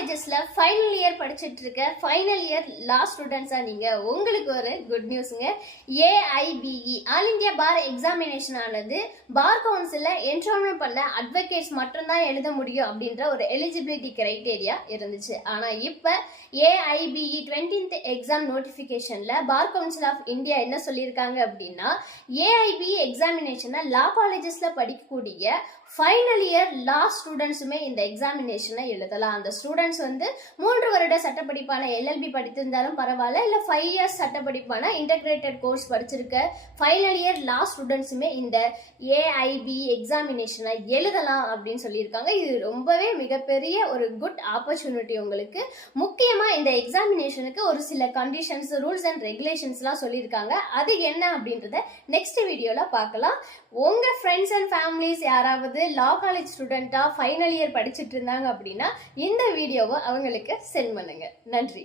காலேஜஸ்ல final year படிச்சிட்டு இருக்க final year last ஸ்டூடெண்ட்ஸா நீங்க உங்களுக்கு ஒரு குட் நியூஸ்ங்க. AIBE ஆல் இந்தியா பார் எக்ஸாமினேஷன் ஆனது பார் கவுன்சில்ல என்ரோல்மெண்ட் பண்ண அட்வொகேட்ஸ் மட்டும்தான் எழுத முடியும் அப்படின்ற ஒரு எலிஜிபிலிட்டி கிரைட்டேரியா இருந்துச்சு. ஆனா இப்ப AIBE 20th எக்ஸாம் நோட்டிபிகேஷன்ல பார் கவுன்சில் ஆஃப் இந்தியா என்ன சொல்லியிருக்காங்க அப்படின்னா, AIBE எக்ஸாமினேஷனை லா காலேஜஸ்ல படிக்கக்கூடிய ஃபைனல் இயர் லாஸ்ட் ஸ்டூடெண்ட்ஸுமே இந்த எக்ஸாமினேஷனை எழுதலாம். அந்த ஸ்டூடெண்ட்ஸ் 3 வருட சட்டப்படிப்பான LLB படித்திருந்தாலும் பரவாயில்ல, இல்லை 5 இயர்ஸ் சட்டப்படிப்பான இன்டகிரேட்டட் கோர்ஸ் படிச்சிருக்க ஃபைனல் இயர் லாஸ்ட் ஸ்டூடெண்ட்ஸுமே இந்த AIBE எக்ஸாமினேஷனை எழுதலாம் அப்படின்னு சொல்லியிருக்காங்க. இது ரொம்பவே மிகப்பெரிய ஒரு குட் ஆப்பர்ச்சுனிட்டி உங்களுக்கு. முக்கியமாக இந்த எக்ஸாமினேஷனுக்கு ஒரு சில கண்டிஷன்ஸ், ரூல்ஸ் அண்ட் ரெகுலேஷன்ஸ்லாம் சொல்லியிருக்காங்க. அது என்ன அப்படின்றத நெக்ஸ்ட் வீடியோவில் பார்க்கலாம். உங்கள் ஃப்ரெண்ட்ஸ் அண்ட் ஃபேமிலிஸ் யாராவது லா காலேஜ் ஸ்டூடெண்டா ஃபைனல் இயர் படிச்சுட்டு இருந்தாங்க அப்படின்னா இந்த வீடியோவை அவங்களுக்கு சென்ட் பண்ணுங்க. நன்றி.